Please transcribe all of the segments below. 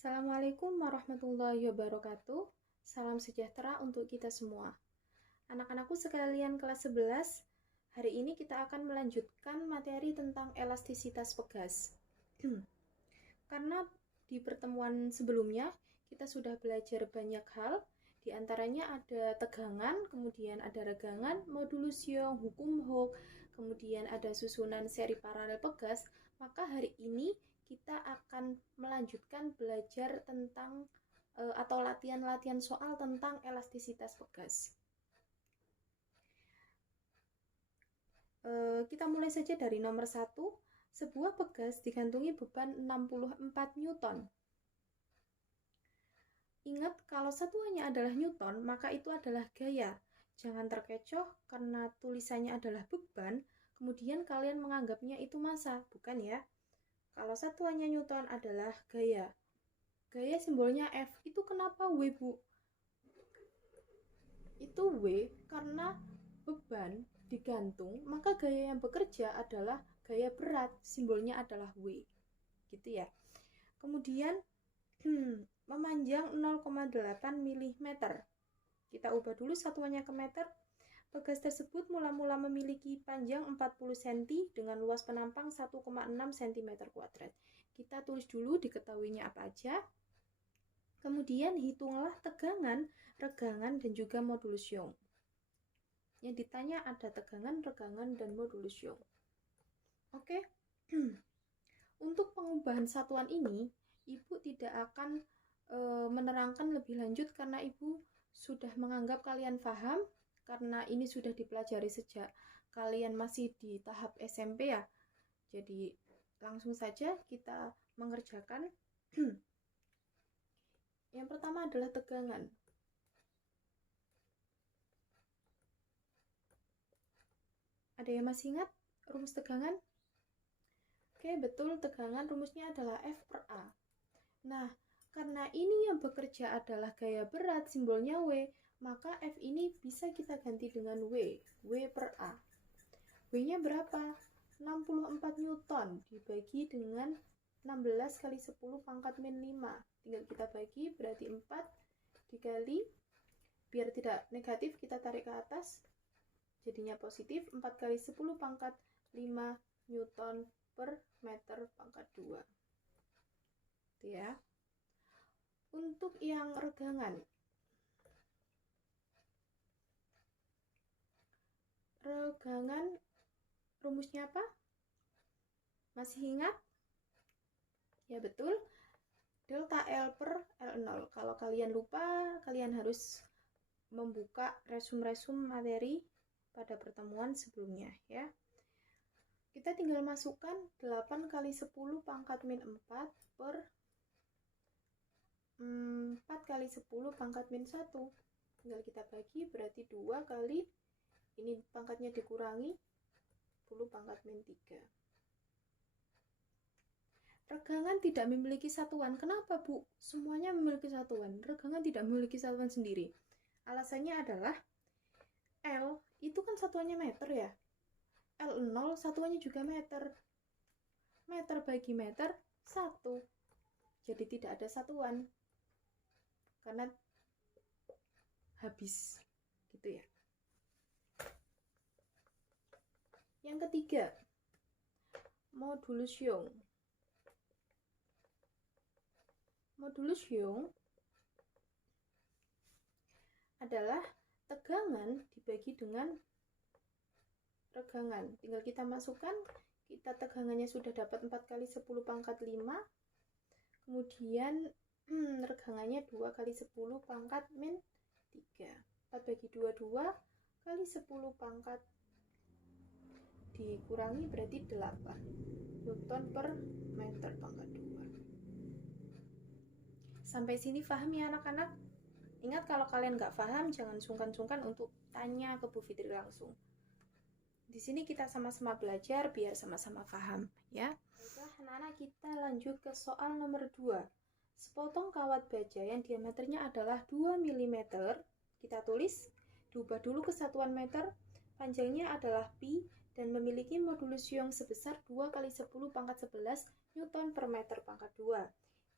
Assalamualaikum warahmatullahi wabarakatuh. Salam sejahtera untuk kita semua. Anak-anakku sekalian kelas 11, hari ini kita akan melanjutkan materi tentang elastisitas pegas. Karena di pertemuan sebelumnya kita sudah belajar banyak hal, di antaranya ada tegangan, kemudian ada regangan, modulus Young, hukum Hooke, kemudian ada susunan seri paralel pegas. Maka hari ini kita akan melanjutkan belajar tentang atau latihan-latihan soal tentang elastisitas pegas. Kita mulai saja dari nomor 1. Sebuah pegas digantungi beban 64 Newton. Ingat, kalau satuannya adalah Newton, maka itu adalah gaya. Jangan terkecoh karena tulisannya adalah beban, kemudian kalian menganggapnya itu massa, bukan ya? Kalau satuannya Newton adalah gaya. Gaya simbolnya F. Itu kenapa W, Bu? Itu W karena beban digantung, maka gaya yang bekerja adalah gaya berat, simbolnya adalah W. Gitu ya. Kemudian memanjang 0,8 mm. Kita ubah dulu satuannya ke meter. Pegas tersebut mula-mula memiliki panjang 40 cm dengan luas penampang 1,6 cm². Kita tulis dulu diketahuinya apa aja. Kemudian hitunglah tegangan, regangan, dan juga modulus Young. Yang ditanya ada tegangan, regangan, dan modulus Young. Oke. Untuk pengubahan satuan ini, Ibu tidak akan menerangkan lebih lanjut karena Ibu sudah menganggap kalian paham, karena ini sudah dipelajari sejak kalian masih di tahap SMP ya. Jadi langsung saja kita mengerjakan. Yang pertama adalah tegangan. Ada yang masih ingat rumus tegangan? Oke, betul, tegangan rumusnya adalah F per A. Nah, karena ini yang bekerja adalah gaya berat, simbolnya W, maka F ini bisa kita ganti dengan W per A. W-nya berapa? 64 Newton dibagi dengan 16 kali 10 pangkat min 5. Tinggal kita bagi, berarti 4 dikali, biar tidak negatif kita tarik ke atas, jadinya positif, 4 kali 10 pangkat 5 Newton per meter pangkat 2. Itu ya. Untuk yang regangan, rumusnya apa? Masih ingat? Ya betul, delta L per L0. Kalau kalian lupa, kalian harus membuka resum-resum materi pada pertemuan sebelumnya ya. Kita tinggal masukkan 8 kali 10 pangkat min 4 per 4 kali 10 pangkat min 1. Tinggal kita bagi, berarti 2 kali, ini pangkatnya dikurangi, 10 pangkat min 3. Regangan tidak memiliki satuan. Kenapa, Bu? Semuanya memiliki satuan. Regangan tidak memiliki satuan sendiri. Alasannya adalah L itu kan satuannya meter ya. L0 satuannya juga meter. Meter bagi meter 1. Jadi tidak ada satuan. Karena habis. Gitu ya. Yang ketiga, modulus Young. Modulus Young adalah tegangan dibagi dengan regangan. Tinggal kita masukkan, kita tegangannya sudah dapat 4 kali 10 pangkat 5. Kemudian regangannya 2 kali 10 pangkat min 3. 4 bagi 2, 2 kali 10 pangkat dikurangi berarti 8 Newton per meter pangkat 2. Sampai sini paham ya anak-anak? Ingat, kalau kalian nggak paham, jangan sungkan-sungkan untuk tanya ke Bu Fitri langsung. Di sini kita sama-sama belajar biar sama-sama paham ya. Baiklah anak-anak, kita lanjut ke soal nomor 2. Sepotong kawat baja yang diameternya adalah 2 mm, kita tulis, diubah dulu ke satuan meter, panjangnya adalah pi, dan memiliki modulus Young sebesar 2 kali 10 pangkat 11 Newton per meter pangkat 2.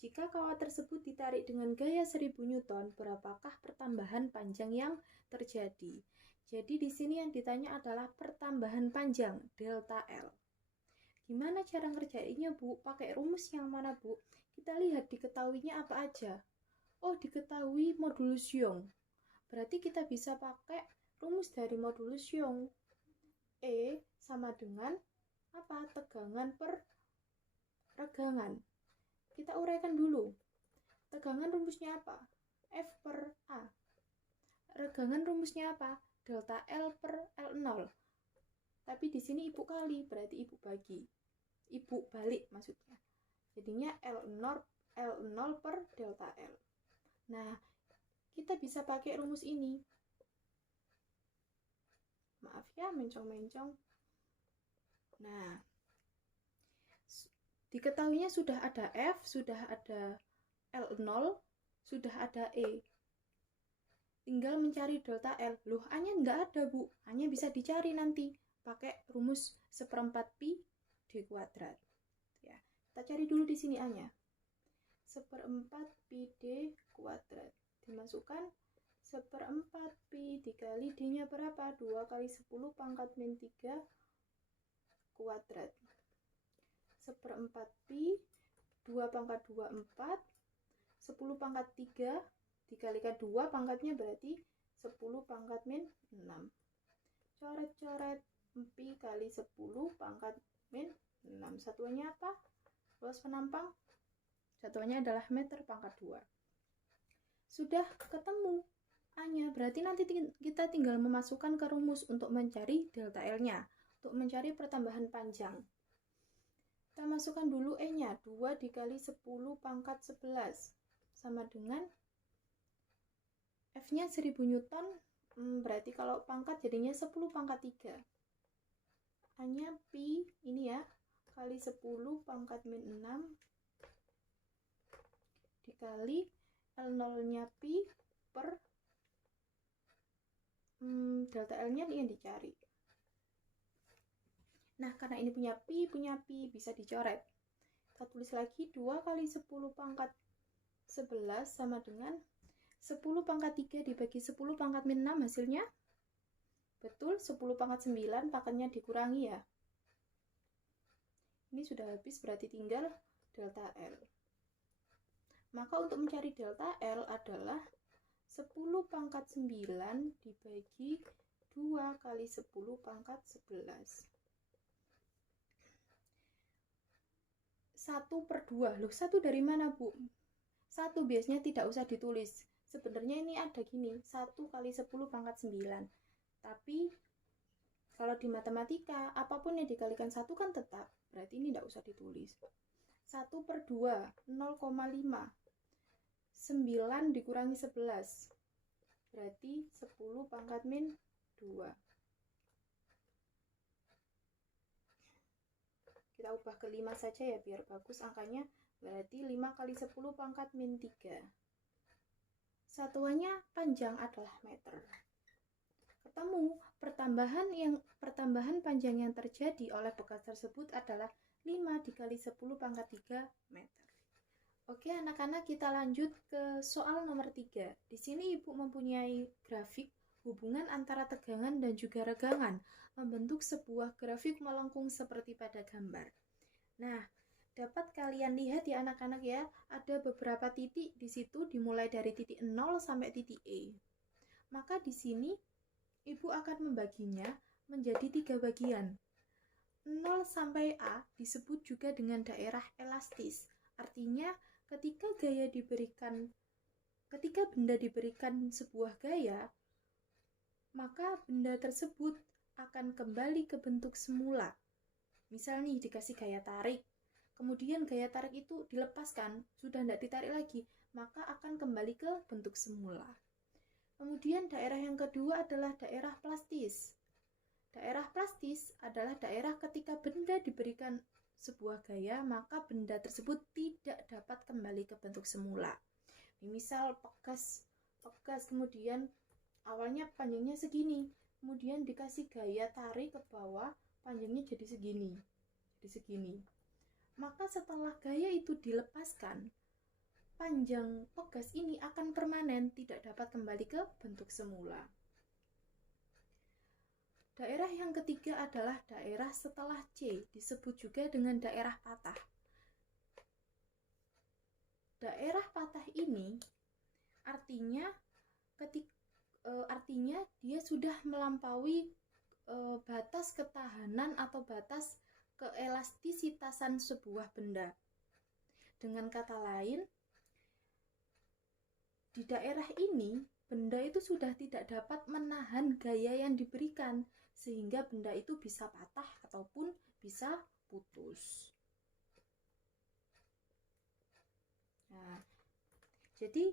Jika kawat tersebut ditarik dengan gaya 1000 Newton, berapakah pertambahan panjang yang terjadi? Jadi di sini yang ditanya adalah pertambahan panjang, delta L. Gimana cara ngerjainnya, Bu? Pakai rumus yang mana, Bu? Kita lihat diketahuinya apa aja. Oh, diketahui modulus Young. Berarti kita bisa pakai rumus dari modulus Young. E sama dengan apa? Tegangan per regangan. Kita uraikan dulu. Tegangan rumusnya apa? F per A. Regangan rumusnya apa? Delta L per L0. Tapi di sini ibu kali, berarti ibu bagi. Ibu balik maksudnya. Jadinya L0 per delta L. Nah, kita bisa pakai rumus ini. Maaf ya, mencong-mencong. Nah, diketahuinya sudah ada F, sudah ada L0, sudah ada E. Tinggal mencari delta L. Loh, A-nya nggak ada, Bu. A-nya bisa dicari nanti pakai rumus 1/4 pi d kuadrat. Ya, kita cari dulu di sini A-nya. 1/4 pi d kuadrat. Dimasukkan 1/4 pi dikali D-nya berapa? 2 kali 10 pangkat min 3 kuadrat. 1/4 pi 2 pangkat 2 4, 10 pangkat 3 dikalikan 2 pangkatnya berarti 10 pangkat min 6. Coret-coret, pi kali 10 pangkat min 6. Satuannya apa? Luas penampang? Satuannya adalah meter pangkat 2. Sudah ketemu A-nya, berarti nanti kita tinggal memasukkan ke rumus untuk mencari delta L-nya, untuk mencari pertambahan panjang. Kita masukkan dulu E-nya, 2 dikali 10 pangkat 11 sama dengan F-nya 1000 Newton, berarti kalau pangkat jadinya 10 pangkat 3. A-nya pi, ini ya, kali 10 pangkat min 6 dikali L0-nya pi per delta L-nya ini yang dicari. Nah, karena ini punya pi, bisa dicoret. Kita tulis lagi 2 kali 10 pangkat 11 sama dengan 10 pangkat 3 dibagi 10 pangkat min 6 hasilnya. Betul, 10 pangkat 9 pangkatnya dikurangi ya. Ini sudah habis, berarti tinggal delta L. Maka untuk mencari delta L adalah 10 pangkat 9 dibagi 2 kali 10 pangkat 11. 1/2. Loh, 1 dari mana, Bu? 1 biasanya tidak usah ditulis. Sebenarnya ini ada gini, 1 kali 10 pangkat 9. Tapi kalau di matematika, apapun yang dikalikan 1 kan tetap. Berarti ini tidak usah ditulis. 1/2, 0,5. 9 dikurangi 11. Berarti 10 pangkat min 2. Kita ubah ke 5 saja ya biar bagus angkanya. Berarti 5 kali 10 pangkat min 3. Satuannya panjang adalah meter. Ketemu, pertambahan panjang yang terjadi oleh bekas tersebut adalah 5 dikali 10 pangkat 3 meter. Oke anak-anak, kita lanjut ke soal nomor 3. Di sini Ibu mempunyai grafik hubungan antara tegangan dan juga regangan, membentuk sebuah grafik melengkung seperti pada gambar. Nah, dapat kalian lihat ya anak-anak ya, ada beberapa titik di situ dimulai dari titik 0 sampai titik E. Maka di sini Ibu akan membaginya menjadi 3 bagian. 0 sampai A disebut juga dengan daerah elastis. Artinya ketika benda diberikan sebuah gaya, maka benda tersebut akan kembali ke bentuk semula. Misal nih dikasih gaya tarik, kemudian gaya tarik itu dilepaskan, sudah tidak ditarik lagi, maka akan kembali ke bentuk semula. Kemudian daerah yang kedua adalah daerah plastis. Daerah plastis adalah daerah ketika benda diberikan sebuah gaya, maka benda tersebut tidak dapat kembali ke bentuk semula. Misal pegas, kemudian awalnya panjangnya segini, kemudian dikasih gaya tarik ke bawah, panjangnya jadi segini. Maka setelah gaya itu dilepaskan, panjang pegas ini akan permanen, tidak dapat kembali ke bentuk semula. Daerah yang ketiga adalah daerah setelah C, disebut juga dengan daerah patah. Daerah patah ini artinya dia sudah melampaui batas ketahanan atau batas keelastisitasan sebuah benda. Dengan kata lain, di daerah ini benda itu sudah tidak dapat menahan gaya yang diberikan, sehingga benda itu bisa patah ataupun bisa putus. Nah, jadi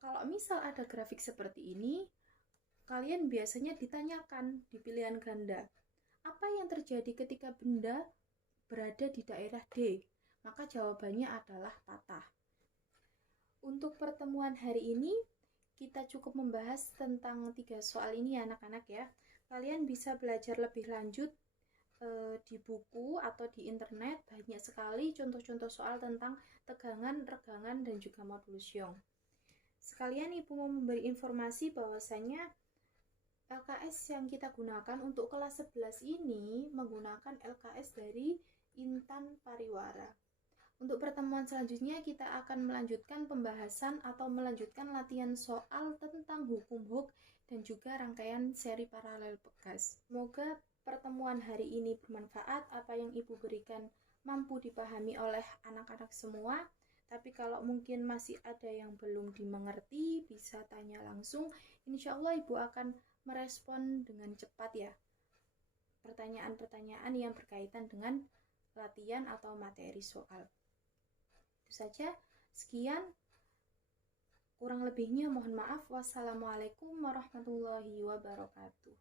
kalau misal ada grafik seperti ini, kalian biasanya ditanyakan di pilihan ganda, apa yang terjadi ketika benda berada di daerah D? Maka jawabannya adalah patah. Untuk pertemuan hari ini, kita cukup membahas tentang 3 soal ini ya anak-anak ya. Kalian bisa belajar lebih lanjut di buku atau di internet, banyak sekali contoh-contoh soal tentang tegangan, regangan, dan juga modulus Young. Sekalian Ibu mau memberi informasi bahwasanya LKS yang kita gunakan untuk kelas 11 ini menggunakan LKS dari Intan Pariwara. Untuk pertemuan selanjutnya kita akan melanjutkan pembahasan atau melanjutkan latihan soal tentang hukum Hooke dan juga rangkaian seri paralel pegas. Semoga pertemuan hari ini bermanfaat, apa yang Ibu berikan mampu dipahami oleh anak-anak semua. Tapi kalau mungkin masih ada yang belum dimengerti, bisa tanya langsung. Insya Allah Ibu akan merespon dengan cepat ya pertanyaan-pertanyaan yang berkaitan dengan latihan atau materi soal. Itu saja, sekian, kurang lebihnya mohon maaf. Wassalamualaikum warahmatullahi wabarakatuh.